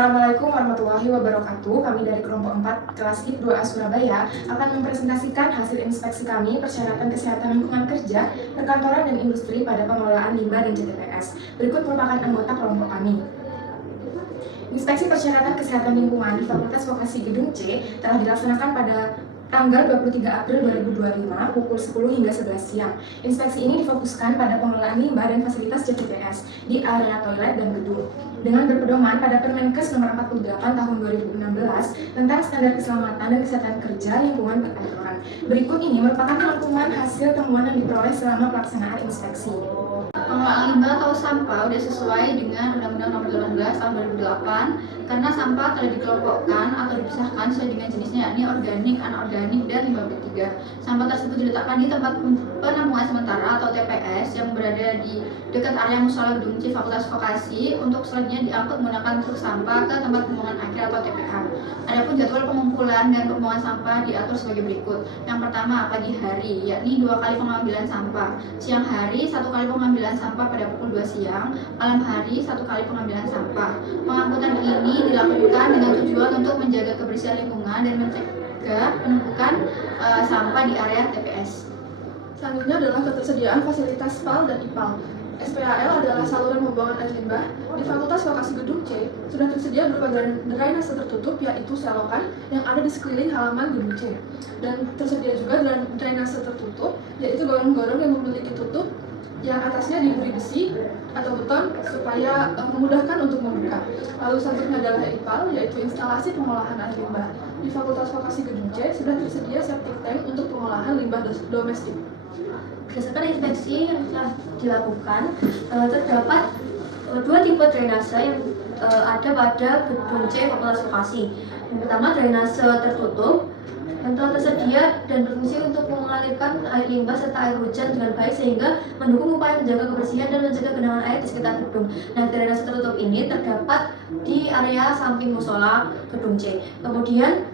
Assalamualaikum warahmatullahi wabarakatuh. Kami dari kelompok 4 kelas IP 2A Surabaya akan mempresentasikan hasil inspeksi kami persyaratan kesehatan lingkungan kerja, perkantoran dan industri pada pengelolaan limbah dan JTPS. Berikut merupakan anggota kelompok kami. Inspeksi persyaratan kesehatan lingkungan di Fakultas Vokasi Gedung C telah dilaksanakan pada tanggal 23 April 2025 pukul 10 hingga 11 siang. Inspeksi ini difokuskan pada pengelolaan limbah dan fasilitas JTPS di area toilet dan gedung. Dengan berpedoman pada Permenkes nomor 48 tahun 2016 tentang standar keselamatan dan kesehatan kerja lingkungan perkantoran. Berikut ini merupakan rangkuman hasil temuan yang diperoleh selama pelaksanaan inspeksi. Pengelolaan limbah atau sampah sudah sesuai dengan Undang-Undang Nomor 18 Tahun 2008 karena sampah telah dikelompokkan atau dipisahkan sesuai dengan jenisnya, yakni organik, anorganik, dan limbah B3. Sampah tersebut diletakkan di tempat penampungan sementara atau TPS yang berada di dekat area musola Gedung C Fakultas Vokasi untuk selanjutnya diangkut menggunakan truk sampah ke tempat pembuangan akhir atau TPA. Adapun jadwal pengumpulan dan pembuangan sampah diatur sebagai berikut. Yang pertama, pagi hari, yakni 2 kali pengambilan sampah. Siang hari, 1 kali pengambilan sampah pada pukul 2 siang. Malam hari, 1 kali pengambilan sampah. Pengangkutan ini dilakukan dengan tujuan untuk menjaga kebersihan lingkungan dan mencegah penumpukan sampah di area TPS. Selanjutnya adalah ketersediaan fasilitas SPAL dan IPAL. SPAL adalah saluran pembuangan air limbah. Di Fakultas Vokasi Gedung C sudah tersedia berupa drainase tertutup, yaitu selokan yang ada di sekeliling halaman Gedung C. Dan tersedia juga drainase tertutup, yaitu gorong-gorong yang memiliki tutup yang atasnya diberi besi atau beton supaya memudahkan untuk membuka. Lalu selanjutnya adalah IPAL, yaitu instalasi pengolahan air limbah. Di Fakultas Vokasi Gedung C sudah tersedia septic tank untuk pengolahan limbah domestik. Berdasarkan inspeksi yang telah dilakukan, terdapat 2 tipe drainase yang ada pada Gedung C Fakultas Vokasi. Yang pertama, drainase tertutup yang telah tersedia dan berfungsi untuk mengalirkan air limbah serta air hujan dengan baik sehingga mendukung upaya menjaga kebersihan dan mencegah genangan air di sekitar gedung. Nah, drainase tertutup ini terdapat di area samping musola Gedung C. Kemudian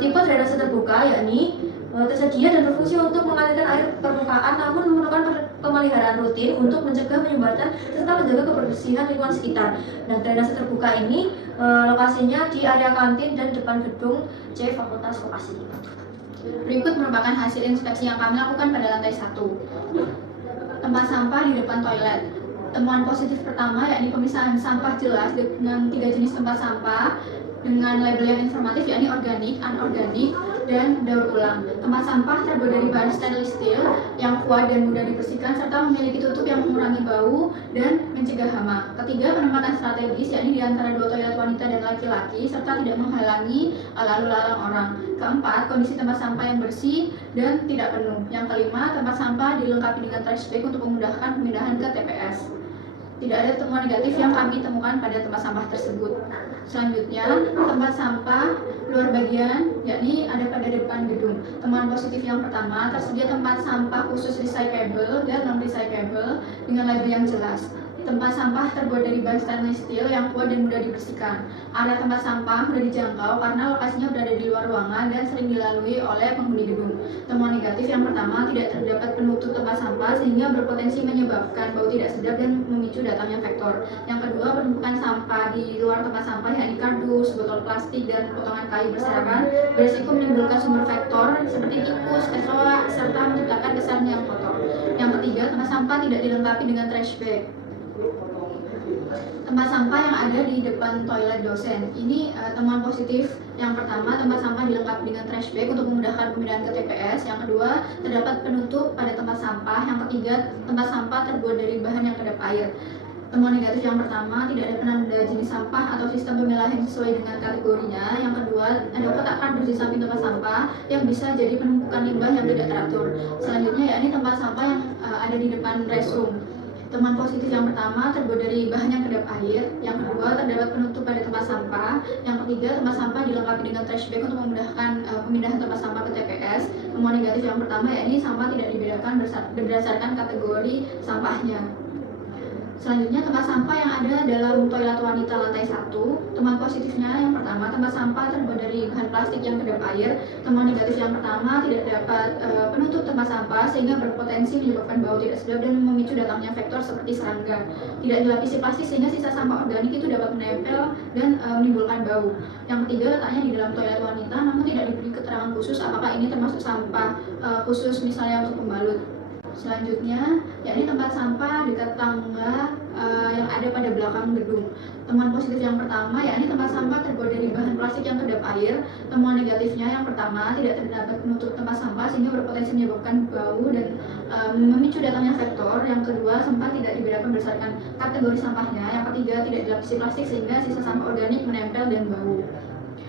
tipe drainase terbuka yakni tersedia dan berfungsi untuk mengalirkan air permukaan namun memerlukan pemeliharaan rutin untuk mencegah penyumbatan serta menjaga kebersihan lingkungan sekitar. Nah, drainase terbuka ini lokasinya di area kantin dan depan gedung C Fakultas Vokasi. Berikut merupakan hasil inspeksi yang kami lakukan pada lantai 1. Tempat sampah di depan toilet. Temuan positif pertama yakni pemisahan sampah jelas dengan 3 jenis tempat sampah dengan label yang informatif yakni organik, anorganik, dan daur ulang. Tempat sampah terbuat dari bahan stainless steel yang kuat dan mudah dibersihkan serta memiliki tutup yang mengurangi bau dan mencegah hama. Ketiga, penempatan strategis yakni di antara 2 toilet wanita dan laki-laki serta tidak menghalangi lalu lalang orang. Keempat, kondisi tempat sampah yang bersih dan tidak penuh. Yang kelima, tempat sampah dilengkapi dengan trash bag untuk memudahkan pemindahan ke TPS. Tidak ada temuan negatif yang kami temukan pada tempat sampah tersebut. Selanjutnya, tempat sampah luar bagian, yakni ada pada depan gedung. Temuan positif yang pertama, tersedia tempat sampah khusus recyclable dan non-recyclable dengan label yang jelas. Tempat sampah terbuat dari bahan stainless steel yang kuat dan mudah dibersihkan. Area tempat sampah mudah dijangkau karena lokasinya berada di luar ruangan dan sering dilalui oleh penghuni gedung. Temuan negatif yang pertama, tidak terdapat penutup tempat sampah sehingga berpotensi menyebabkan bau tidak sedap dan memicu datangnya vektor. Yang kedua, penumpukan sampah di luar tempat sampah yakni kardus, botol plastik, dan potongan kayu berserakan berisiko menimbulkan sumber vektor seperti tikus, kecoa, serta menciptakan kesan yang kotor. Yang ketiga, tempat sampah tidak dilengkapi dengan trash bag. Tempat sampah yang ada di depan toilet dosen. Ini temuan positif. Yang pertama, tempat sampah dilengkapi dengan trash bag untuk memudahkan pemindahan ke TPS. Yang kedua, terdapat penutup pada tempat sampah. Yang ketiga, tempat sampah terbuat dari bahan yang kedap air. Temuan negatif yang pertama, tidak ada penanda jenis sampah atau sistem pemilahan yang sesuai dengan kategorinya. Yang kedua, ada kotak kardus di samping tempat sampah yang bisa jadi penumpukan limbah yang tidak teratur. Selanjutnya, yakni tempat sampah yang ada di depan restroom. Temuan positif yang pertama, terbuat dari bahan yang kedap air. Yang kedua, terdapat penutup pada tempat sampah. Yang ketiga, tempat sampah dilengkapi dengan trash bag untuk memudahkan pemindahan tempat sampah ke TPS. Temuan negatif yang pertama, yakni sampah tidak dibedakan berdasarkan kategori sampahnya. Selanjutnya, tempat sampah yang ada dalam toilet wanita lantai 1. Temuan positifnya yang pertama, tempat sampah terbuat dari bahan plastik yang kedap air. Temuan negatif yang pertama, tidak dapat penutup tempat sampah sehingga berpotensi menyebabkan bau tidak sedap dan memicu datangnya vektor seperti serangga. Tidak dilapisi plastik sehingga sisa sampah organik itu dapat menempel dan menimbulkan bau. Yang ketiga, letaknya di dalam toilet wanita namun tidak diberi keterangan khusus apakah ini termasuk sampah khusus misalnya untuk pembalut. Selanjutnya, yakni tempat sampah dekat tangga yang ada pada belakang gedung. Temuan positif yang pertama, yakni tempat sampah terbuat dari bahan plastik yang kedap air. Temuan negatifnya yang pertama, tidak terdapat penutup tempat sampah sehingga berpotensi menyebabkan bau dan memicu datangnya vektor. Yang kedua, sampah tidak dibedakan berdasarkan kategori sampahnya. Yang ketiga, tidak dilapisi plastik sehingga sisa sampah organik menempel dan bau.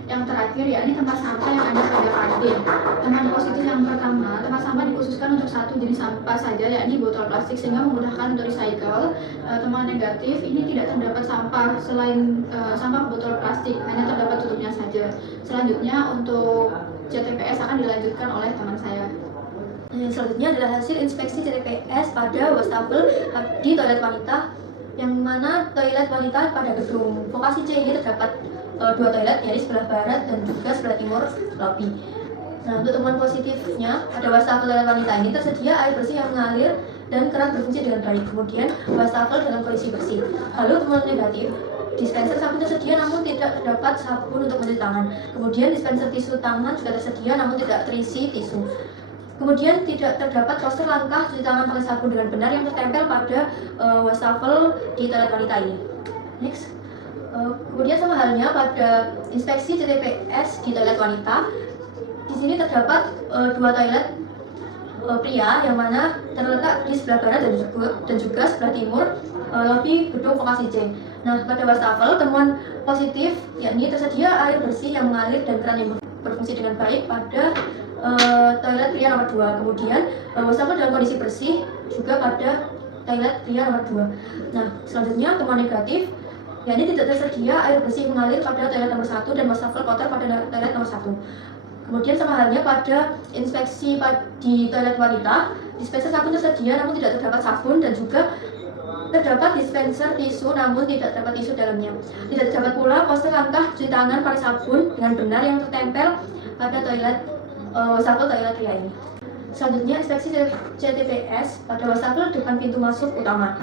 Yang terakhir, yakni tempat sampah yang ada pada kantin. Temuan positif yang pertama, tempat sampah dikhususkan untuk satu jenis sampah saja, yakni botol plastik sehingga memudahkan untuk recycle. Temuan negatif, ini tidak terdapat sampah selain sampah botol plastik, hanya terdapat tutupnya saja. Selanjutnya untuk CTPS akan dilanjutkan oleh teman saya. Selanjutnya adalah hasil inspeksi CTPS pada wastafel di toilet wanita, yang mana toilet wanita pada gedung vokasi C ini terdapat 2 toilet, yaitu sebelah barat dan juga sebelah timur lobby. Nah, untuk temuan positifnya, pada wastafel toilet wanita ini tersedia air bersih yang mengalir dan keran berfungsi dengan baik. Kemudian wastafel dalam kondisi bersih. Lalu temuan negatif, dispenser sabun tersedia namun tidak terdapat sabun untuk mencuci tangan. Kemudian dispenser tisu tangan juga tersedia namun tidak terisi tisu. Kemudian tidak terdapat poster langkah cuci tangan pakai sabun dengan benar yang tertempel pada wastafel di toilet wanita ini. Next. Kemudian sama halnya pada inspeksi CTPS di toilet wanita, di sini terdapat 2 toilet pria yang mana terletak di sebelah barat dan juga sebelah timur lobi gedung vokasi C. Nah, pada wastafel temuan positif yakni tersedia air bersih yang mengalir dan keran yang berfungsi dengan baik pada toilet pria nomor 2. Kemudian wastafel dalam kondisi bersih juga pada toilet pria nomor 2. Nah, selanjutnya temuan negatif yakni tidak tersedia air bersih mengalir pada toilet nomor 1 dan wastafel kotor pada toilet nomor 1. Kemudian sama halnya pada inspeksi di toilet wanita, dispenser sabun tersedia namun tidak terdapat sabun dan juga terdapat dispenser tisu namun tidak terdapat tisu dalamnya. Tidak terdapat pula poster langkah cuci tangan pakai sabun dengan benar yang tertempel pada toilet wastafel toilet pria ini. Selanjutnya inspeksi CTPS pada wastafel depan pintu masuk utama.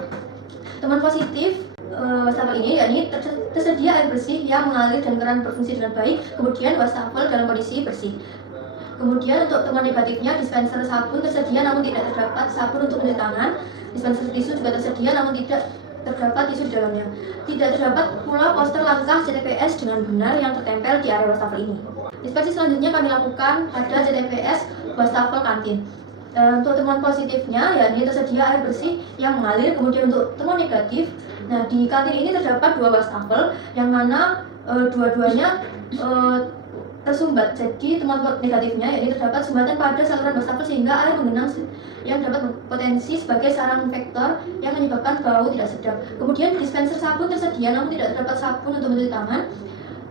Temuan positif wastafel ini yakni tersedia air bersih yang mengalir dan keran berfungsi dengan baik. Kemudian wastafel dalam kondisi bersih. Kemudian untuk temuan negatifnya, dispenser sabun tersedia namun tidak terdapat sabun untuk mencuci tangan. Dispenser tisu juga tersedia namun tidak terdapat tisu di dalamnya. Tidak terdapat pula poster langkah CTPS dengan benar yang tertempel di area wastafel ini. Inspeksi selanjutnya kami lakukan pada CTPS wastafel kantin. Untuk temuan positifnya, yakni tersedia air bersih yang mengalir. Kemudian untuk temuan negatif, nah di kantin ini terdapat 2 wastafel yang mana dua-duanya tersumbat. Jadi temuan negatifnya yakni terdapat sumbatan pada saluran wastafel sehingga air menggenang yang dapat berpotensi sebagai sarang vektor yang menyebabkan bau tidak sedap. Kemudian dispenser sabun tersedia namun tidak terdapat sabun untuk mencuci tangan.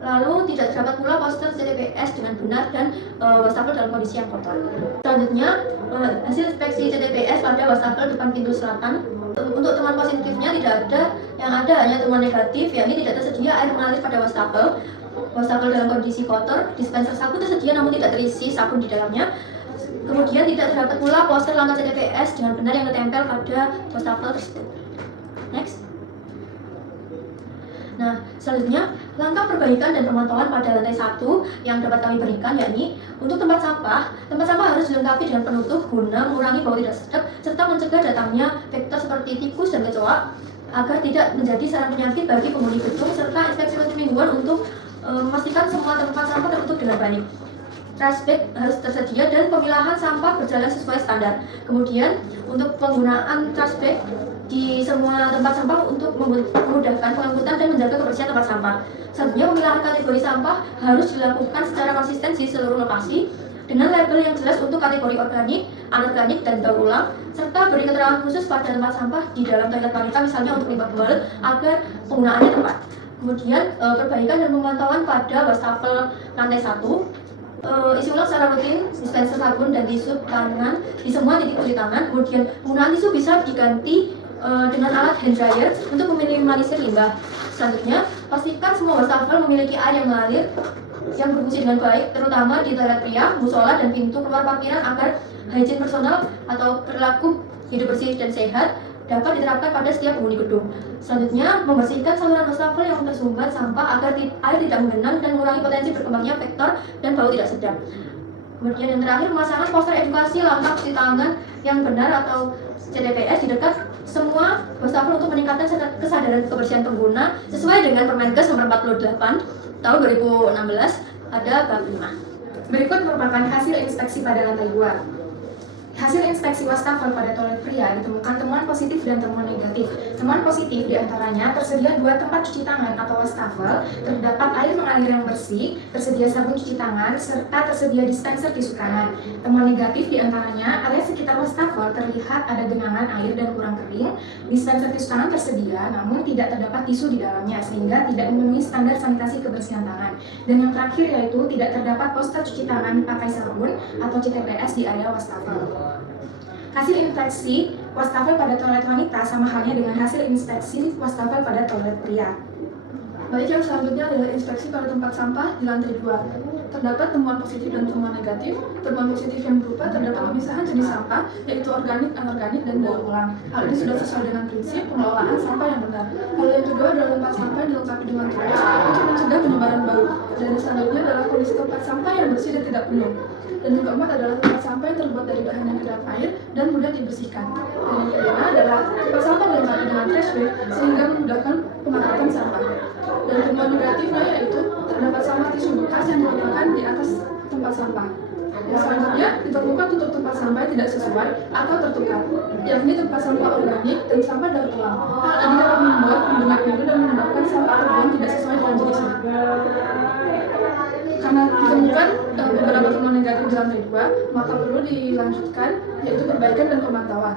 Lalu tidak terdapat pula poster CTPS dengan benar dan wastafel dalam kondisi yang kotor. Selanjutnya hasil inspeksi CTPS pada wastafel depan pintu selatan. Untuk temuan positifnya tidak ada, yang ada hanya temuan negatif yakni tidak tersedia air mengalir pada wastafel. Wastafel dalam kondisi kotor, dispenser sabun tersedia namun tidak terisi sabun di dalamnya. Kemudian tidak terdapat pula poster langkah CTPS dengan benar yang tertempel pada wastafel tersebut. Next. Nah, selanjutnya langkah perbaikan dan pemantauan pada lantai 1 yang dapat kami berikan yakni untuk tempat sampah harus dilengkapi dengan penutup guna mengurangi bau tidak sedap serta mencegah datangnya vektor seperti tikus dan kecoa agar tidak menjadi sarang penyakit bagi penghuni gedung, serta inspeksi rutin mingguan untuk memastikan semua tempat sampah tertutup dengan baik. Trash bag harus tersedia dan pemilahan sampah berjalan sesuai standar. Kemudian untuk penggunaan trash bag di semua tempat sampah untuk memudahkan pengangkutan dan menjaga kebersihan tempat sampah. Selanjutnya pemilahan kategori sampah harus dilakukan secara konsisten di seluruh lokasi dengan label yang jelas untuk kategori organik, anorganik, dan daur ulang, serta beri keterangan khusus pada tempat sampah di dalam toilet wanita misalnya untuk limbah pembalut agar penggunaannya tepat. Kemudian perbaikan dan pemantauan pada wastafel lantai 1. Isi ulang secara rutin dispenser sabun dan tisu tangan di semua titik cuci tangan. Kemudian penggunaan tisu bisa diganti dengan alat hand dryer untuk meminimalisir limbah. Selanjutnya, pastikan semua wastafel memiliki air yang mengalir yang berfungsi dengan baik, terutama di toilet pria, musola, dan pintu keluar parkiran agar hygiene personal atau perilaku hidup bersih dan sehat dapat diterapkan pada setiap penghuni gedung. Selanjutnya, membersihkan saluran wastafel yang tersumbat sampah agar air tidak menggenang dan mengurangi potensi berkembangnya vektor dan bau tidak sedap. Kemudian yang terakhir, pemasangan poster edukasi langkah cuci tangan yang benar atau CTPS di dekat semua wastafel untuk meningkatkan kesadaran kebersihan pengguna sesuai dengan Permenkes nomor 48 tahun 2016 ada bab 5. Berikut merupakan hasil inspeksi pada lantai 2. Hasil inspeksi wastafel pada toilet pria ditemukan temuan positif dan temuan negatif. Temuan positif diantaranya tersedia 2 tempat cuci tangan atau wastafel, terdapat air mengalir yang bersih, tersedia sabun cuci tangan, serta tersedia dispenser tisu tangan. Temuan negatif diantaranya area sekitar wastafel terlihat ada genangan air dan kurang kering, dispenser tisu tangan tersedia namun tidak terdapat tisu di dalamnya sehingga tidak memenuhi standar sanitasi kebersihan tangan. Dan yang terakhir yaitu tidak terdapat poster cuci tangan pakai sabun atau CTPS di area wastafel. Hasil inspeksi wastafel pada toilet wanita sama halnya dengan hasil inspeksi wastafel pada toilet pria. Baik, yang selanjutnya adalah inspeksi pada tempat sampah di lantai 2. Terdapat temuan positif dan temuan negatif. Temuan positif yang berupa terdapat pemisahan jenis sampah, yaitu organik, anorganik, dan daur ulang. Hal ini sudah sesuai dengan prinsip pengelolaan sampah yang benar. Hal yang kedua adalah tempat sampah yang dilengkapi dengan tulis untuk mencegah penyebaran bau. Dan selanjutnya adalah kondisi tempat sampah yang bersih dan tidak penuh. Dan yang keempat adalah tempat sampah yang terbuat dari bahan yang kedap air dan mudah dibersihkan. Dan yang kelima adalah tempat sampah dilengkapi dengan trash bag sehingga memudahkan pengangkatan sampah. Dan temuan negatifnya yaitu terdapat sampah tisu bekas yang diletakkan di atas tempat sampah. Yang selanjutnya ditemukan tutup tempat sampah yang tidak sesuai atau tertukar, yakni tempat sampah organik dan sampah daur ulang. Hal ini dapat membuat penggunaan biru dan menyebabkan sampah terbuang tidak sesuai dengan jenisnya. Karena ditemukan beberapa temuan negatif di lantai 2, maka perlu dilanjutkan yaitu perbaikan dan pemantauan.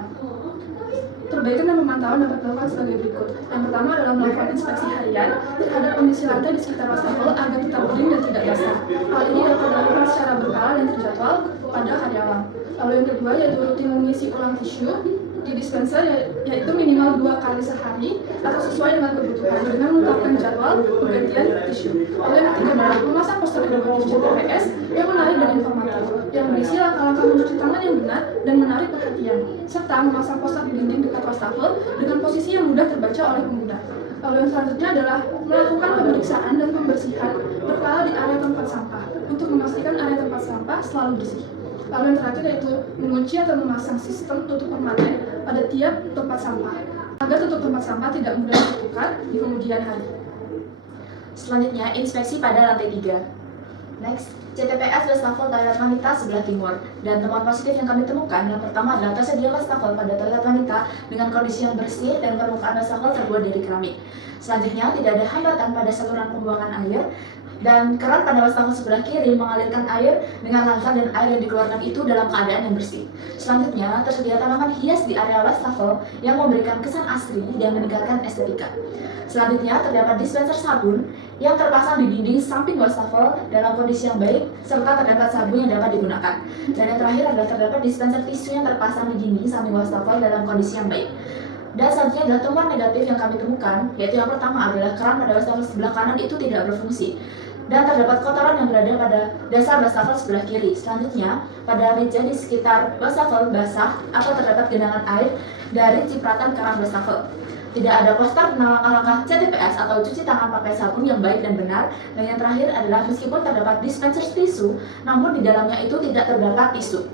Perbaikan dan pemantauan dapat dilakukan sebagai berikut. Yang pertama adalah melakukan inspeksi harian terhadap kondisi lantai di sekitar wastafel agar tetap kering dan tidak basah. Hal ini dapat dilakukan secara berkala dan terjadwal pada karyawan. Lalu yang kedua yaitu rutin mengisi ulang tisu di dispenser, yaitu minimal 2 kali sehari atau sesuai dengan kebutuhan dengan menetapkan jadwal penggantian tisu. Lalu yang ketiga adalah memasang poster edukatif CTPS yang menarik dan informatif, yang berisi langkah-langkah mencuci tangan yang benar dan menarik perhatian, serta memasang poster di dinding dekat wastafel dengan posisi yang mudah terbaca oleh pengguna. Lalu yang selanjutnya adalah melakukan pemeriksaan dan pembersihan berkala di area tempat sampah untuk memastikan area tempat sampah selalu bersih. Lalu yang terakhir yaitu mengunci atau memasang sistem tutup permanen pada tiap tempat sampah agar tutup tempat sampah tidak mudah ditukar di kemudian hari. Selanjutnya, inspeksi pada lantai 3. Next, CTPS wastafel toilet wanita sebelah timur. Dan temuan positif yang kami temukan yang pertama adalah tersedia wastafel pada toilet wanita dengan kondisi yang bersih dan permukaan wastafel terbuat dari keramik. Selanjutnya, tidak ada hambatan pada saluran pembuangan air dan keran pada wastafel sebelah kiri mengalirkan air dengan lancar dan air yang dikeluarkan itu dalam keadaan yang bersih. Selanjutnya, tersedia tanaman hias di area wastafel yang memberikan kesan asri dan meningkatkan estetika. Selanjutnya, terdapat dispenser sabun yang terpasang di dinding samping wastafel dalam kondisi yang baik, serta terdapat sabun yang dapat digunakan. Dan yang terakhir adalah terdapat dispenser tisu yang terpasang di dinding samping wastafel dalam kondisi yang baik. Dan selanjutnya adalah temuan negatif yang kami temukan, yaitu yang pertama adalah keran pada wastafel sebelah kanan itu tidak berfungsi. Dan terdapat kotoran yang berada pada dasar wastafel sebelah kiri. Selanjutnya, pada meja di sekitar wastafel basah atau terdapat genangan air dari cipratan keran wastafel. Tidak ada poster tentang langkah-langkah CTPS atau cuci tangan pakai sabun yang baik dan benar. Dan yang terakhir adalah meskipun terdapat dispenser tisu, namun di dalamnya itu tidak terdapat tisu.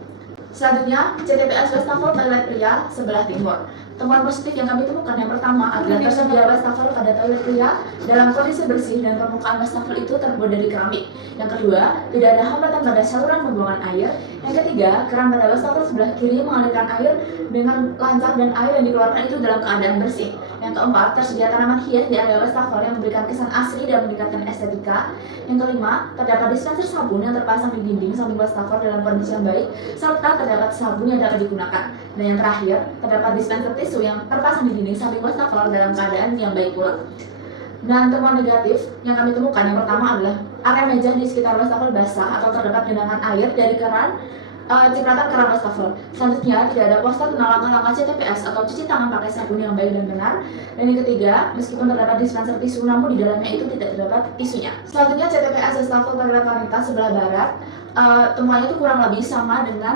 Selanjutnya, CTPS wastafel toilet pria sebelah timur. Temuan positif yang kami temukan yang pertama adalah tersedia wastafel pada toilet pria dalam kondisi bersih dan permukaan wastafel itu terbuat dari keramik. Yang kedua, tidak ada hambatan pada saluran pembuangan air. Yang ketiga, keran pada wastafel sebelah kiri mengalirkan air dengan lancar dan air yang dikeluarkan itu dalam keadaan bersih. Yang keempat, tersedia tanaman hias di area wastafel yang memberikan kesan asri dan meningkatkan estetika. Yang kelima, terdapat dispenser sabun yang terpasang di dinding samping wastafel dalam kondisi yang baik, serta terdapat sabun yang dapat digunakan. Dan yang terakhir, terdapat dispenser tisu yang terpasang di dinding samping wastafel dalam keadaan yang baik pula. Dan temuan negatif yang kami temukan yang pertama adalah area meja di sekitar wastafel basah atau terdapat genangan air dari keran cipratan keran wastafel. Selanjutnya, tidak ada poster tentang langkah-langkah CTPS atau cuci tangan pakai sabun yang baik dan benar. Dan yang ketiga, meskipun terdapat dispenser tisu, namun di dalamnya itu tidak terdapat tisunya. Selanjutnya, CTPS wastafel toilet wanita sebelah barat. Temuannya itu kurang lebih sama dengan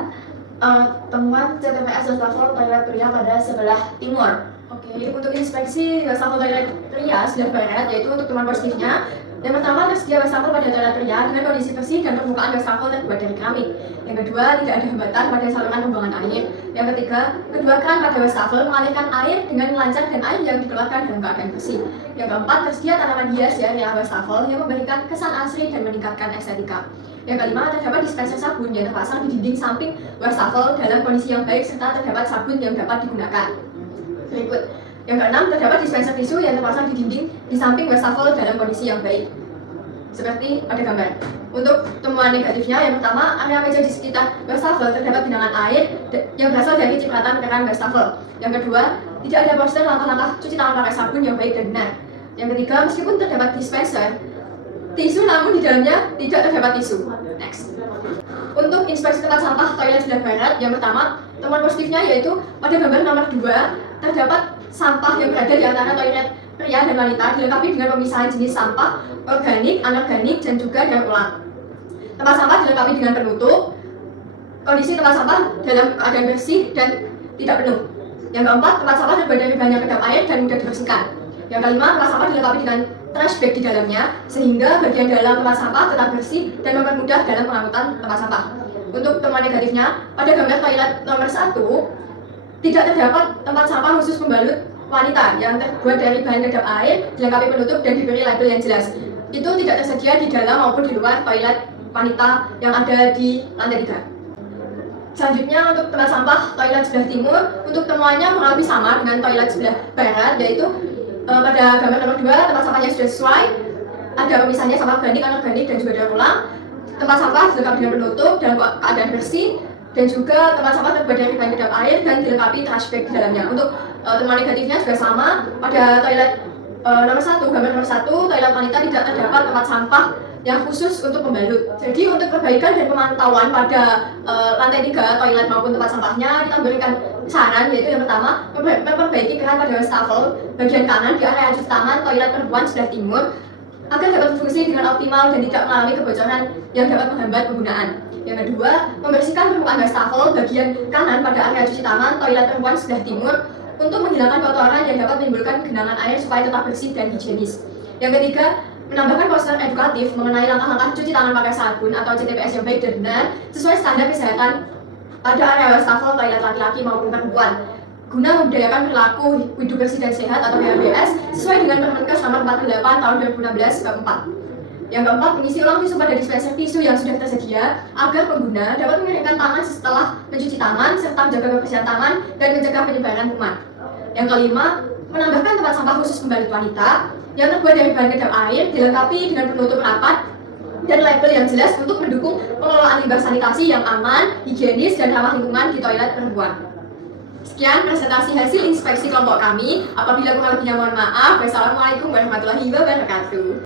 temuan CTPS wastafel toilet pria pada sebelah timur. Oke, untuk inspeksi wastafel toilet pria sebelah barat, yaitu untuk temuan positifnya, yang pertama, tersedia wastafel pada toilet pria dengan kondisi bersih dan permukaan wastafel terbuat dari keramik. Yang kedua, tidak ada hambatan pada saluran pembuangan air. Yang ketiga, kedua keran pada wastafel mengalirkan air dengan lancar dan air yang dikeluarkan dalam keadaan bersih. Yang keempat, tersedia tanaman hias di area wastafel yang memberikan kesan asri dan meningkatkan estetika. Yang kelima, terdapat dispenser sabun yang terpasang di dinding samping wastafel dalam kondisi yang baik serta terdapat sabun yang dapat digunakan. Berikut. Yang keenam, terdapat dispenser tisu yang terpasang di dinding di samping wastafel dalam kondisi yang baik. Seperti pada gambar. Untuk temuan negatifnya, yang pertama, area meja di sekitar wastafel terdapat genangan air yang berasal dari cipratan keran wastafel. Yang kedua, tidak ada poster langkah-langkah cuci tangan pakai sabun yang baik dan benar. Yang ketiga, meskipun terdapat dispenser tisu, namun di dalamnya tidak terdapat tisu. Next. Untuk inspeksi tempat sampah toilet sebelah barat, yang pertama, temuan positifnya yaitu pada gambar nomor 2, terdapat sampah yang berada di antara toilet pria dan wanita dilengkapi dengan pemisahan jenis sampah organik, anorganik, dan juga daur ulang. Tempat sampah dilengkapi dengan penutup. Kondisi tempat sampah dalam keadaan bersih dan tidak penuh. Yang keempat, tempat sampah terbuat dari bahan yang kedap air dan mudah dibersihkan. Yang kelima, tempat sampah dilengkapi dengan trash bag di dalamnya, sehingga bagian dalam tempat sampah tetap bersih dan mempermudah dalam pengangkutan tempat sampah. Untuk temuan negatifnya, pada gambar toilet nomor 1, tidak terdapat tempat sampah khusus pembalut wanita yang terbuat dari bahan kedap air, dilengkapi penutup dan diberi label yang jelas. Itu tidak tersedia di dalam maupun di luar toilet wanita yang ada di lantai 3. Selanjutnya, untuk tempat sampah toilet sebelah timur, untuk temuannya kurang lebih sama dengan toilet sebelah barat, yaitu pada gambar nomor 2, tempat sampahnya sudah sesuai, ada pemisahannya sampah organik, anorganik, dan juga daur ulang. Tempat sampah dilengkapi dengan penutup dalam keadaan bersih, dan juga tempat sampah terbuat dari bahan kedap air dan dilengkapi trash bag di dalamnya. Untuk temuan negatifnya juga sama, pada toilet nomor 1, gambar nomor 1, toilet wanita tidak terdapat tempat sampah yang khusus untuk pembalut. Jadi untuk perbaikan dan pemantauan pada lantai 3 toilet maupun tempat sampahnya, kita berikan saran, yaitu yang pertama, memperbaiki keran pada wastafel bagian kanan di area cuci tangan toilet perempuan sebelah timur agar dapat berfungsi dengan optimal dan tidak mengalami kebocoran yang dapat menghambat penggunaan. Yang kedua, membersihkan permukaan wastafel bagian kanan pada area cuci tangan toilet perempuan sebelah timur untuk menghilangkan kotoran yang dapat menimbulkan genangan air supaya tetap bersih dan higienis. Yang ketiga, menambahkan poster edukatif mengenai langkah-langkah cuci tangan pakai sabun atau CTPS yang baik dan benar sesuai standar kesehatan pada area wastafel toilet laki-laki maupun perempuan, guna membudayakan perilaku hidup bersih dan sehat atau HBS sesuai dengan Permenkes nomor 48 tahun 2016 bab 4. Yang keempat, mengisi ulang tisu pada dispenser tisu yang sudah tersedia agar pengguna dapat mengeringkan tangan setelah mencuci tangan serta menjaga kebersihan tangan dan mencegah penyebaran kuman. Yang kelima, menambahkan tempat sampah khusus pembalut wanita yang terbuat dari bahan kedap air dilengkapi dengan penutup rapat dan label yang jelas untuk mendukung pengelolaan limbah sanitasi yang aman, higienis, dan ramah lingkungan di toilet perempuan. Sekian presentasi hasil inspeksi kelompok kami. Apabila kurang lebihnya mohon maaf. Wassalamualaikum warahmatullahi wabarakatuh.